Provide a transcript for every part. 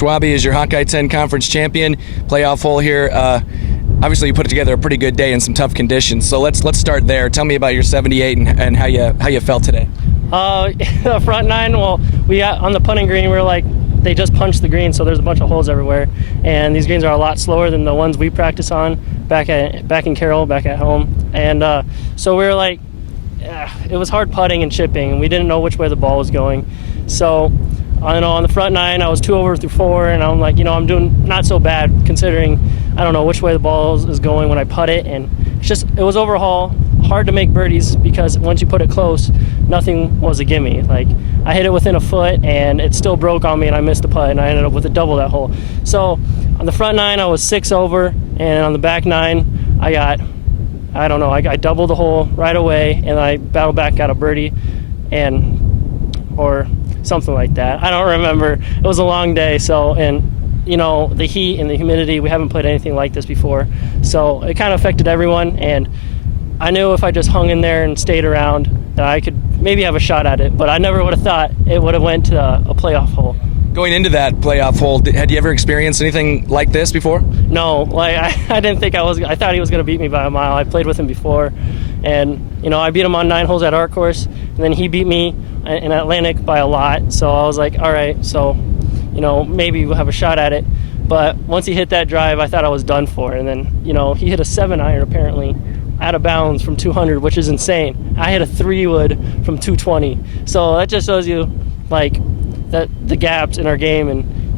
Schwabe is your Hawkeye 10 conference champion. Playoff hole here. Obviously, you put together a pretty good day in some tough conditions. So let's start there. Tell me about your 78 and how you felt today. The front nine. Well, we got on the putting green. We were like, they just punched the green, so there's a bunch of holes everywhere. And these greens are a lot slower than the ones we practice on back in Carroll, back at home. And so we were like, it was hard putting and chipping, and we didn't know which way the ball was going. So on the front nine, I was 2 over through 4, and I'm like, I'm doing not so bad considering I don't know which way the ball is going when I putt it. And it was overall hard to make birdies because once you put it close, nothing was a gimme. Like, I hit it within a foot and it still broke on me, and I missed the putt, and I ended up with a double that hole. So on the front nine, I was 6 over, and on the back nine, I doubled the hole right away, and I battled back, got a birdie, or something like that. I don't remember. It was a long day, and the heat and the humidity, we haven't played anything like this before, so it kind of affected everyone. And I knew if I just hung in there and stayed around that I could maybe have a shot at it, but I never would have thought it would have went to a playoff hole. Going into that playoff hole, had you ever experienced anything like this before? No, I didn't think I thought he was going to beat me by a mile. I played with him before, and I beat him on 9 holes at our course, and then he beat me in Atlantic by a lot. So I was like, all right, so maybe we'll have a shot at it. But once he hit that drive, I thought I was done for. And then he hit a 7-iron apparently out of bounds from 200, which is insane. I hit a 3-wood from 220. So that just shows you that the gaps in our game. And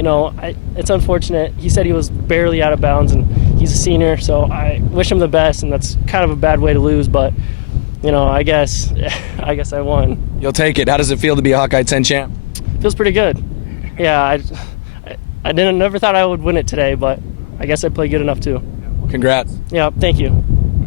it's unfortunate. He said he was barely out of bounds, and he's a senior, so I wish him the best. And that's kind of a bad way to lose, but I guess I won. You'll take it. How does it feel to be a Hawkeye 10 champ? Feels pretty good. Yeah, I never thought I would win it today, but I guess I played good enough too. Congrats. Yeah, thank you.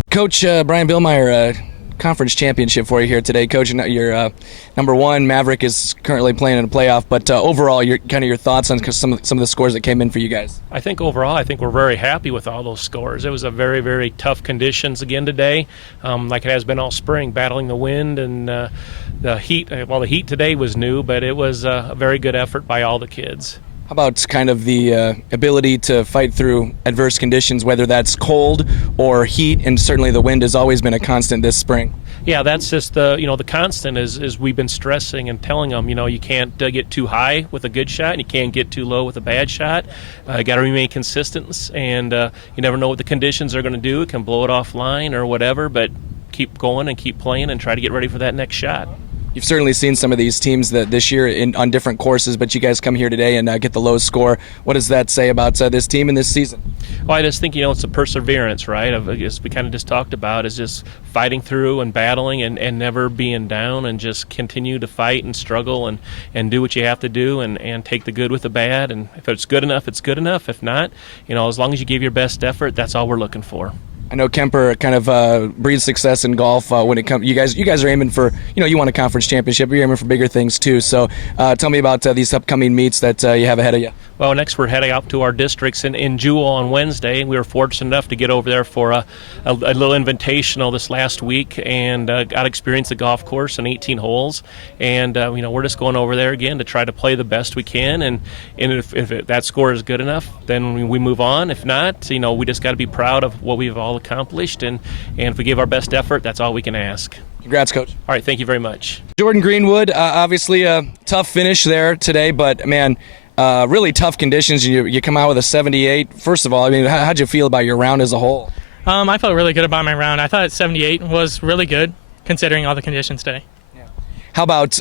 Coach Brian Billmeyer, conference championship for you here today. Coach, your number one, Maverick, is currently playing in a playoff, but overall, your thoughts on some of the scores that came in for you guys. I think overall, we're very happy with all those scores. It was a very, very tough conditions again today, like it has been all spring, battling the wind and the heat. Well, the heat today was new, but it was a very good effort by all the kids. How about kind of the ability to fight through adverse conditions, whether that's cold or heat, and certainly the wind has always been a constant this spring? Yeah, that's just the constant is we've been stressing and telling them, you can't get too high with a good shot, and you can't get too low with a bad shot. You got to remain consistent, and you never know what the conditions are going to do. It can blow it offline or whatever, but keep going and keep playing and try to get ready for that next shot. You've certainly seen some of these teams this year on different courses, but you guys come here today and get the low score. What does that say about this team and this season? Well, I just think, it's a perseverance, right? As we kind of just talked about, is just fighting through and battling and never being down, and just continue to fight and struggle and do what you have to do and take the good with the bad. And if it's good enough, it's good enough. If not, as long as you give your best effort, that's all we're looking for. I know Kemper kind of breeds success in golf when it comes. You guys are aiming for, you won a conference championship. You're aiming for bigger things too. So tell me about these upcoming meets that you have ahead of you. Well, next we're heading out to our districts in Jewel on Wednesday. We were fortunate enough to get over there for a little invitational this last week, and got experience the golf course in 18 holes. And we're just going over there again to try to play the best we can. And if that score is good enough, then we move on. If not, we just got to be proud of what we've all accomplished, and if we give our best effort, that's all we can ask. Congrats, Coach. All right, thank you very much. Jordan Greenwood, obviously a tough finish there today, but man, really tough conditions. You come out with a 78. First of all, how'd you feel about your round as a whole? I felt really good about my round. I thought 78 was really good considering all the conditions today. Yeah. How about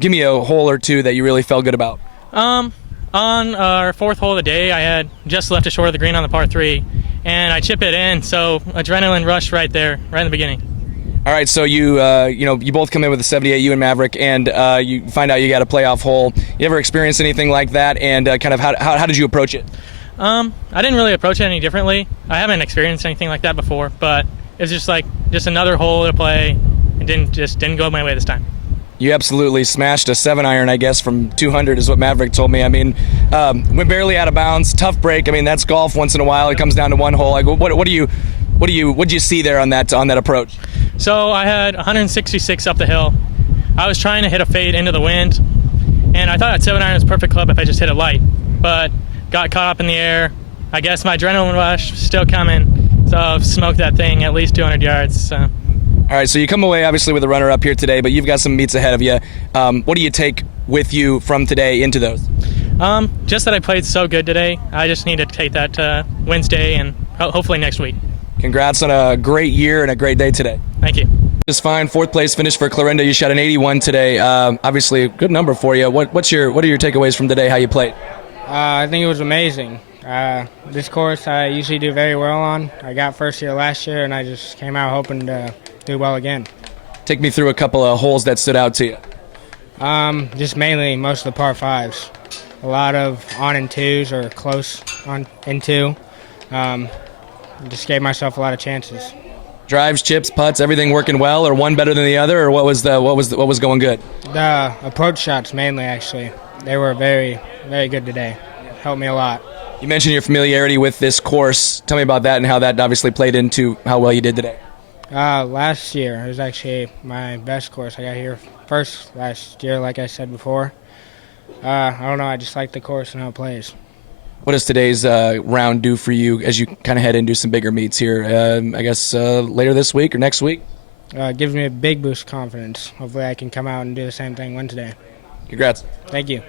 give me a hole or two that you really felt good about? On our 4th hole of the day, I had just left it short of the green on the par 3, and I chip it in, so adrenaline rush right there, right in the beginning. All right, so you both come in with a 78, you and Maverick, and you find out you got a playoff hole. You ever experienced anything like that, and kind of how did you approach it? I didn't really approach it any differently. I haven't experienced anything like that before, but it was just another hole to play. It didn't go my way this time. You absolutely smashed a 7-iron, I guess, from 200 is what Maverick told me. Went barely out of bounds, tough break. That's golf once in a while. It comes down to one hole. What do you see there on that approach? So I had 166 up the hill. I was trying to hit a fade into the wind, and I thought that 7-iron was a perfect club if I just hit it light. But got caught up in the air. I guess my adrenaline rush was still coming, so I've smoked that thing at least 200 yards. So. All right, so you come away obviously with a runner-up here today, but you've got some meets ahead of you. What do you take with you from today into those? Just that I played so good today. I just need to take that to Wednesday and hopefully next week. Congrats on a great year and a great day today. Thank you. Just fine. Fourth place finish for Clarinda. You shot an 81 today. Obviously, a good number for you. What are your takeaways from today? How you played? I think it was amazing. This course I usually do very well on. I got first here last year, and I just came out hoping to do well again. Take me through a couple of holes that stood out to you. Just mainly most of the par fives. A lot of on and twos or close on and two. Just gave myself a lot of chances. Drives, chips, putts, everything working well, or one better than the other, or what was going good? The approach shots mainly, actually. They were very, very good today. Helped me a lot. You mentioned your familiarity with this course. Tell me about that and how that obviously played into how well you did today. Last year it was actually my best course. I got here first last year, like I said before. I don't know. I just like the course and how it plays. What does today's round do for you as you kind of head into some bigger meets here? I guess later this week or next week? Gives me a big boost of confidence. Hopefully I can come out and do the same thing Wednesday. Congrats. Thank you.